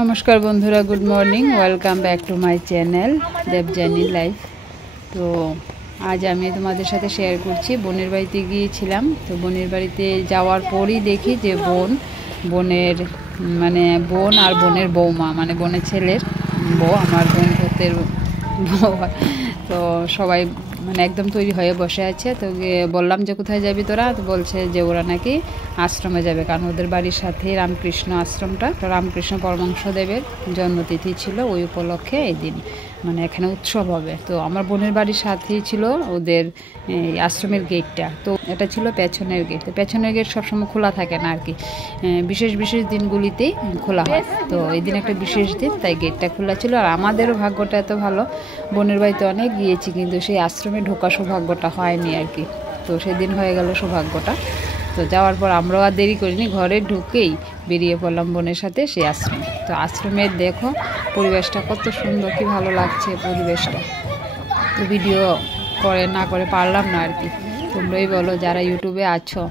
নমস্কার বন্ধুরা, good morning, welcome back to my channel Debjani life. তো আজ আমি তোমাদের সাথে শেয়ার করছি বোনের বাড়িতে গিয়েছিলাম। তো বোনের বাড়িতে যাওয়ার পরই দেখি যে বোনের বোন আর বোনের বৌমা, মানে বোনের ছেলের বউ, আমার বোন ভূতের বউ। তো সবাই একদম তৈরি হয়ে বসে আছে। তো বললাম যে কোথায় যাবি তোরা? তো বলছে যে ওরা নাকি আশ্রমে যাবে, কারণ ওদের বাড়ির সাথে রামকৃষ্ণ আশ্রমটা। তো রামকৃষ্ণ পরমহংসদেবের জন্মতিথি ছিল, ওই উপলক্ষে এই দিন এখানে উৎসব হবে। তো আমার বোনের বাড়ির সাথেই ছিল ওদের আশ্রমের গেটটা। তো এটা ছিল পেছনের গেট। তো পেছনের গেট সবসময় খোলা থাকে না আর কি, বিশেষ বিশেষ দিনগুলিতেই খোলা হয়। তো এই দিন একটা বিশেষ দিন, তাই গেটটা খোলা ছিল। আর আমাদেরও ভাগ্যটা এত ভালো, বোনের বাড়িতে অনেক গিয়েছি কিন্তু সেই আশ্রমে ঢোকা সৌভাগ্যটা হয়নি আর কি। তো সেদিন হয়ে গেল সৌভাগ্যটা। তো যাওয়ার পর আমরাও আর দেরি করিনি, ঘরে ঢুকেই বেরিয়ে পড়লাম বোনের সাথে সেই আশ্রমে। তো আশ্রমের দেখো পরিবেশটা কত সুন্দর, কি ভালো লাগছে পরিবেশটা। তো ভিডিও করে না করে পারলাম না আর কি। তোমরাই বলো যারা ইউটিউবে আছো,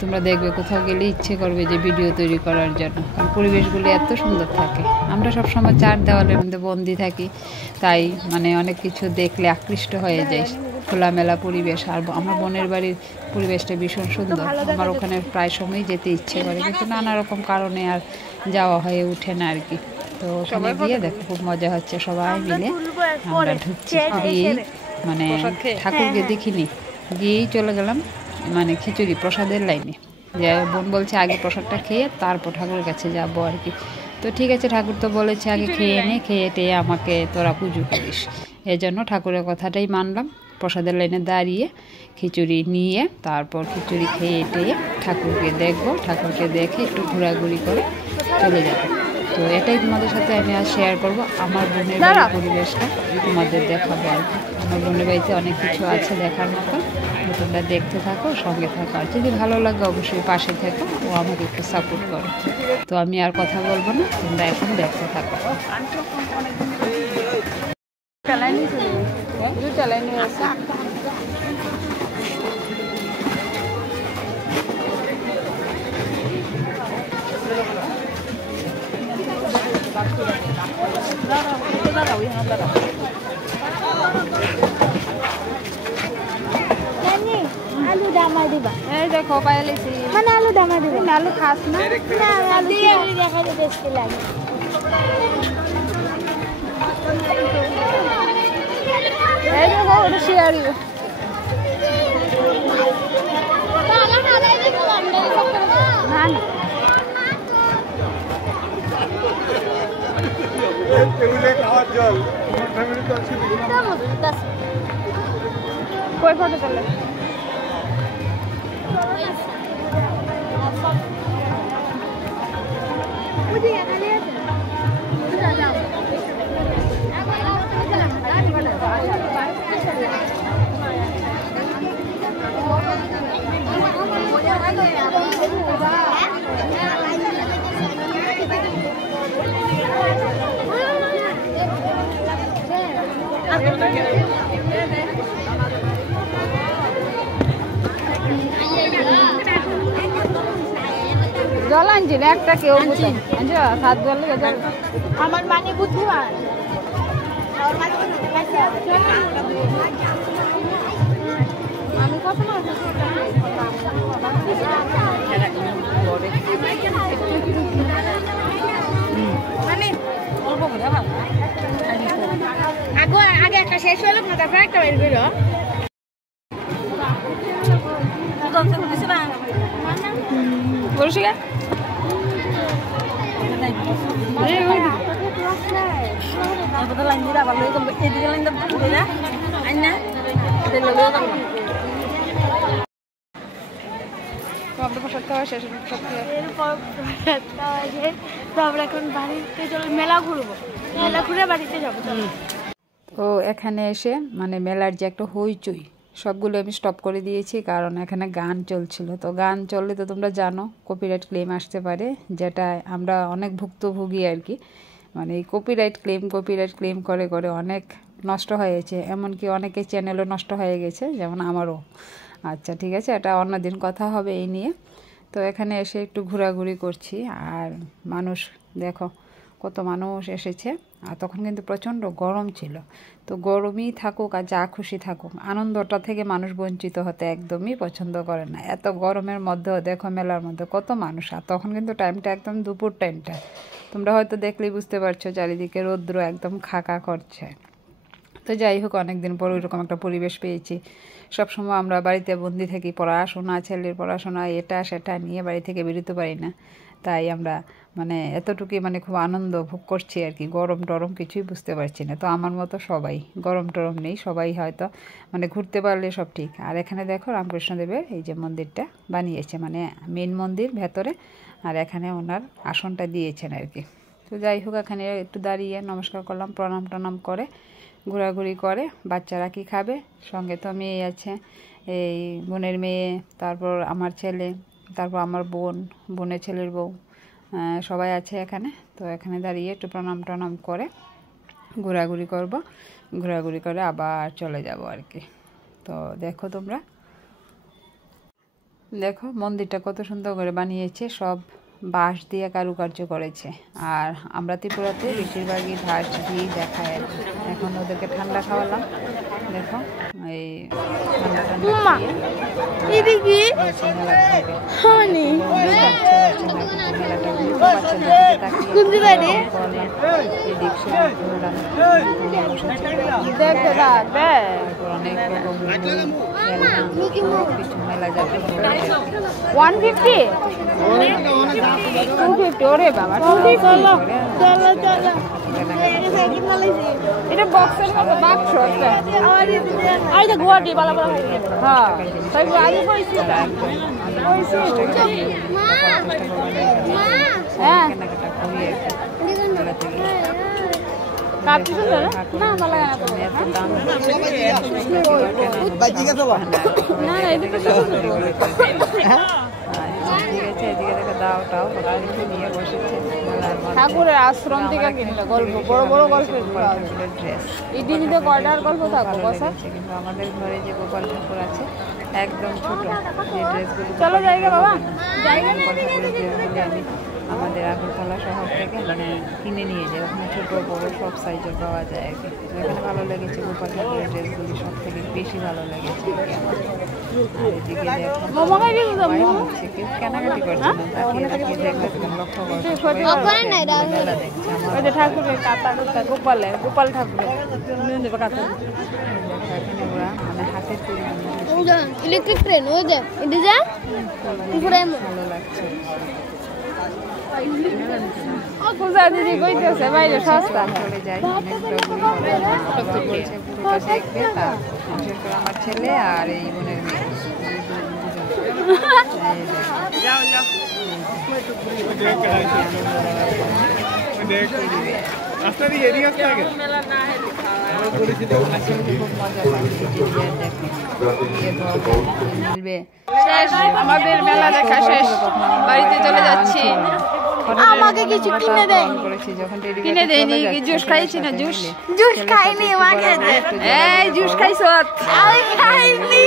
তোমরা দেখবে কোথাও গেলে ইচ্ছে করবে যে ভিডিও তৈরি করার জন্য, কারণ পরিবেশগুলি এত সুন্দর থাকে। আমরা সবসময় চার দেওয়ালের মধ্যে বন্দি থাকি, তাই অনেক কিছু দেখলে আকৃষ্ট হয়ে যায়। খোলামেলা পরিবেশ। আর আমার বোনের বাড়ির পরিবেশটা ভীষণ সুন্দর। আমার ওখানে প্রায় সময় যেতে ইচ্ছে করে, কিন্তু নানা রকম কারণে আর যাওয়া হয়ে ওঠে না আর কি। তো ওখানে গিয়ে দেখো খুব মজা হচ্ছে, সবাই মিলে আমরা ঢুকছি। গিয়েই ঠাকুরকে দেখিনি, গিয়েই চলে গেলাম খিচুড়ি প্রসাদের লাইনে। যে বোন বলছে আগে প্রসাদটা খেয়ে তারপর ঠাকুরের কাছে যাবো আর কি। তো ঠিক আছে, ঠাকুর তো বলেছে আগে খেয়ে নে, খেয়ে টেয়ে আমাকে তোরা পুজো করিস। এজন্য ঠাকুরের কথাটাই মানলাম। প্রসাদের লাইনে দাঁড়িয়ে খিচুড়ি নিয়ে তারপর খিচুড়ি খেয়ে টেয়ে ঠাকুরকে দেখবো, ঠাকুরকে দেখে একটু ঘোরাঘুরি করে চলে যাবো। তো এটাই তোমাদের সাথে আমি আজ শেয়ার করবো, আমার বোনের বাড়ির পরিবেশটা তোমাদের দেখাবো আর কি। আমার বোনের বাড়িতে অনেক কিছু আছে দেখার মতো, তোমরা দেখতে থাকো, সঙ্গে থাকো। আর যদি ভালো লাগে অবশ্যই পাশে থেকো ও আমাকে একটু সাপোর্ট করো। তো আমি আর কথা বলবো না, তোমরা এখন দেখতে থাকো। আলু ডামা দিবা, এই দেখো পাইলেছি, আলু ডামা দিবা। আলু খাস না? আলু দিয়ে দেখাতে টেস্টি লাগে। এই দেখো ওটা শিয়ারি। না না কই ফটো তোলে? জল আনছি না একটা, কেউ আনছো সাত জল আমার মানে বুদ্ধিমান। আমি কত আগে একটা শেষ হলো না, তারপর একটা বের করো। বলছি এখন বাড়িতে চলো, মেলা ঘুরবো, মেলা ঘুরে বাড়িতে যাবো। তো এখানে এসে মেলার যে একটা হইচই, সবগুলো আমি স্টপ করে দিয়েছি, কারণ এখানে গান চলছিল। তো গান চললে তো তোমরা জানো কপিরাইট ক্লেম আসতে পারে, যেটা আমরা অনেক ভুক্তভোগী আর কি। এই কপিরাইট ক্লেম করে করে অনেক নষ্ট হয়েছে, এমনকি অনেকের চ্যানেলও নষ্ট হয়ে গেছে, যেমন আমারও। আচ্ছা ঠিক আছে, এটা অন্যদিন কথা হবে এই নিয়ে। তো এখানে এসে একটু ঘোরাঘুরি করছি, আর মানুষ দেখো কত মানুষ এসেছে। আর তখন কিন্তু প্রচণ্ড গরম ছিল। তো গরমই থাকুক আর যা খুশি থাকুক, আনন্দটা থেকে মানুষ বঞ্চিত হতে একদমই পছন্দ করে না। এত গরমের মধ্যেও দেখো মেলার মধ্যে কত মানুষ। আর তখন কিন্তু টাইমটা একদম দুপুর টাইমটা, তোমরা হয়তো দেখলেই বুঝতে পারছো চারিদিকে রৌদ্র একদম খাকা করছে। তো যাই হোক, অনেকদিন পর ওইরকম একটা পরিবেশ পেয়েছি। সবসময় আমরা বাড়িতে বন্দি থাকি, পড়াশোনা, ছেলের পড়াশোনা, এটা সেটা নিয়ে বাড়ি থেকে বেরোতে পারি না। তাই আমরা মানে এতটুকুই মানে খুব আনন্দ ভোগ করছি আর কি। গরম টরম কিছুই বুঝতে পারছি না। তো আমার মতো সবাই, গরম টরম নেই, সবাই হয়তো মানে ঘুরতে পারলে সব ঠিক। আর এখানে দেখো রামকৃষ্ণদেবের এই যে মন্দিরটা বানিয়েছে, মানে মেন মন্দির ভেতরে, আর এখানে ওনার আসনটা দিয়েছেন আর কি। তো যাই হোক, এখানে একটু দাঁড়িয়ে নমস্কার করলাম, প্রণাম টনাম করে ঘোরাঘুরি করে। বাচ্চারা কি খাবে, সঙ্গে তো মেয়ে আছে, এই বোনের মেয়ে, তারপর আমার ছেলে, তারপর আমার বোন, বোনের ছেলের বউ, সবাই আছে এখানে। তো এখানে দাঁড়িয়ে একটু প্রণাম টনাম করে ঘোরাঘুরি করব, ঘোরাঘুরি করে আবার চলে যাব আর কি। তো দেখো তোমরা, দেখো মন্দিরটা কত সুন্দর করে বানিয়েছে, সব বাঁশ দিয়ে কারুকার্য করেছে। আর আমরা ত্রিপুরাতে বেশিরভাগই ঘাস দিয়ে দেখায় আর কি। এখন ওদেরকে ঠান্ডা খাওয়ালাম, দেখো এই ঠান্ডা ঠান্ডা এদিকে হানি কুন্দি বাড়ি দেখতে পাবে অনেক রকম কিছু মেলা যাবে। 150 250 ওরে বাবা 250 চলো চলো চলো এটা বক্সের মতো বাক্স আছে। আর এটা গুয়াহাটি বালা বালা হয়ে গেছে। হ্যাঁ তাই আগে কইছি হ্যাঁ কাটতে না না ভালো লাগে না না এদিকে ঠাকুরের আশ্রম থেকে কিনলে গল্প, বড় বড় গল্পের ড্রেস ইডি দিতে কয়টার গল্প থাকবো বসা। কিন্তু আমাদের ঘরে যে গোপাল ঠাকুর আছে একদম ছোট, যে ড্রেসগুলো চলো জায়গা বাবা জায়গা গোপাল ঠাকুরের ড্রেসগুলো আমি আমাদের আগরতলা শহর থেকে মানে কিনে নিয়ে যাই। ওখানে ছোটো বড়ো সব সাইজের পাওয়া যায় আর কি। এখানে ভালো লেগেছে গোপাল ঠাকুরের ড্রেসগুলি, সব থেকে বেশি ভালো লেগেছে আর কি আমার। আর এদিকে দেখো হচ্ছে কেউ কেনাকাটি করছে না, তাকিয়ে তাকিয়ে দেখলে তুমি লক্ষ্য করছো মেলা দেখছে। ওই যে ঠাকুরের কাতা কুতা গোপালের গোপাল ঠাকুরের এখানে ওরা মানে হাতের তৈরি ইলেকট্রিক ট্রেন ওই যে এটা যা ভালো লাগছে। পূজা দিদি কইতেছে বাইরে সস্তা চলে যাই, বলছে দেখবে তা বিশেষ করে আমার ছেলে আর এই বোনের মেয়ে যাও যাও রাস্তা দিয়ে এদিকে আসতে আগে মেলা না হেলে খুব মজা পাবে। শেষ আমাদের মেলা দেখা শেষ, বাড়িতে চলে যাচ্ছি। আমাকে কিছু কিনে দেন, কিনে দেয়নি জুস খাইছি না জুস জুস খাইনি আমাকে এই জুস খাইছো আমি খাইনি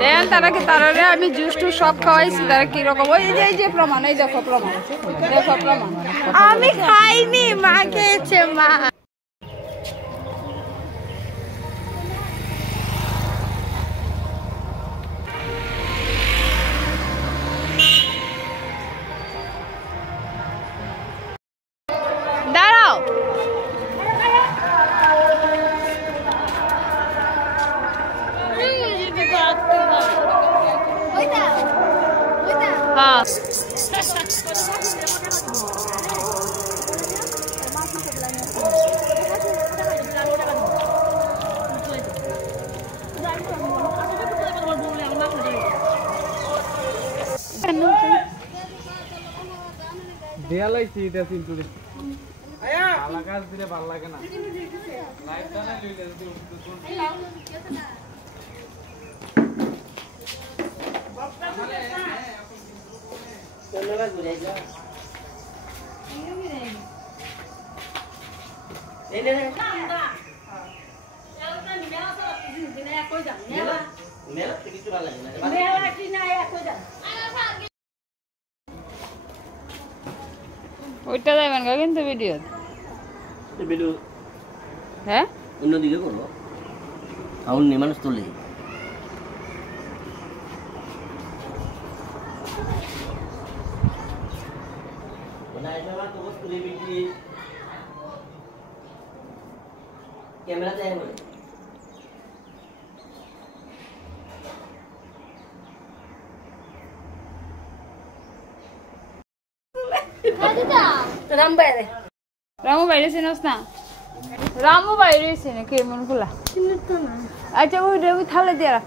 দেন তারাকে তারারে আমি জুস টু সব খাওয়াইছি। তারা কি রকম ওই যে প্রমাণ, এই দেখো প্রমাণ, দেখো প্রমাণ আমি খাইনি মা খেয়েছে মা। দাঁড়াও হ্যাঁ দেয়া লাইছি এটা কিন্তু ভালো কাজ দিলে ভালো লাগে না। লাইটটা না লইলে ধন্যবাদ বুঝাই যা এই নে ঠান্ডা এলটা মেলা তো দিনে এক কই যা মেলা কিছু ভালো লাগে না মেলা কি না এক কই যা ওইটা যাবেন কিন্তু ভিডিও হ্যাঁ অন্যদিকে করবো অন্য মানুষ তুলে ক্যামেরা দেয় বলে রামু বাইরে চিনস না রামু বাইরে চিনে কে মন খোলা আচ্ছা ওই থালে দিয়ে রাখ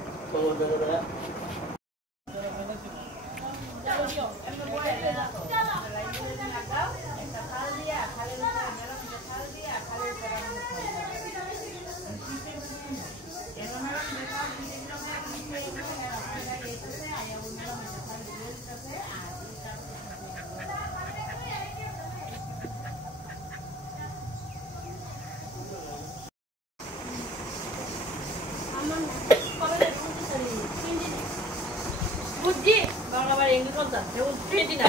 বুঝছি বাংলা ইংলিশ বলতা 29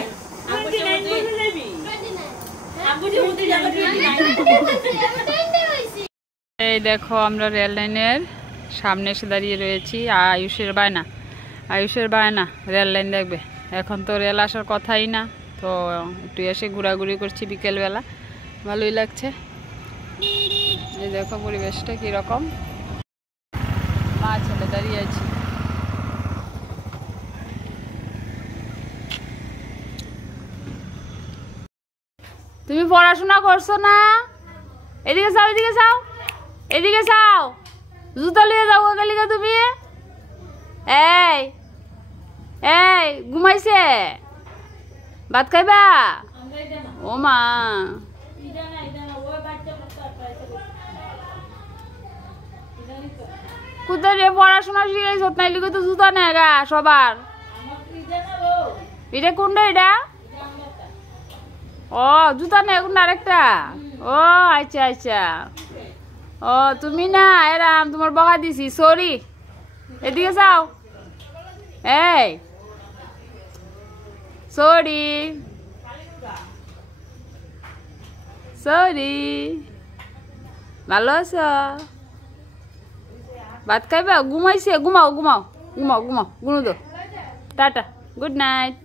আমি বুঝি এই দেখো আমরা রেল লাইনের সামনে এসে দাঁড়িয়ে রয়েছি আয়ুষের বায়না রেল লাইন দেখবে এখন তো রেল আসার কথাই না তো একটু এসে ঘোরাঘুরি করছি বিকেলবেলা ভালোই লাগছে এই দেখো পরিবেশটা কীরকম মা ছেলে দাঁড়িয়ে আছি তুমি পড়াশোনা করছো না এদিকে যাও জুতা লিয়ে যাও কালিকা তুমি এই ঘুমাইছে ভাত খাইবা ও মা কোথায় রে পড়াশোনা শিখাইছ নাই লিখে তো জুতা নেই গা সবার এটা কোনটা এটা ও জুতা নেই কোনটা আরেকটা ও আচ্ছা ও তুমি না এরাম তোমার বকা দিছি সরি এদিকে যাও এই সরি ভালো আছো ভাত খাইবা ঘুমাইছে ঘুমাও গুনো দো টাটা গুড নাইট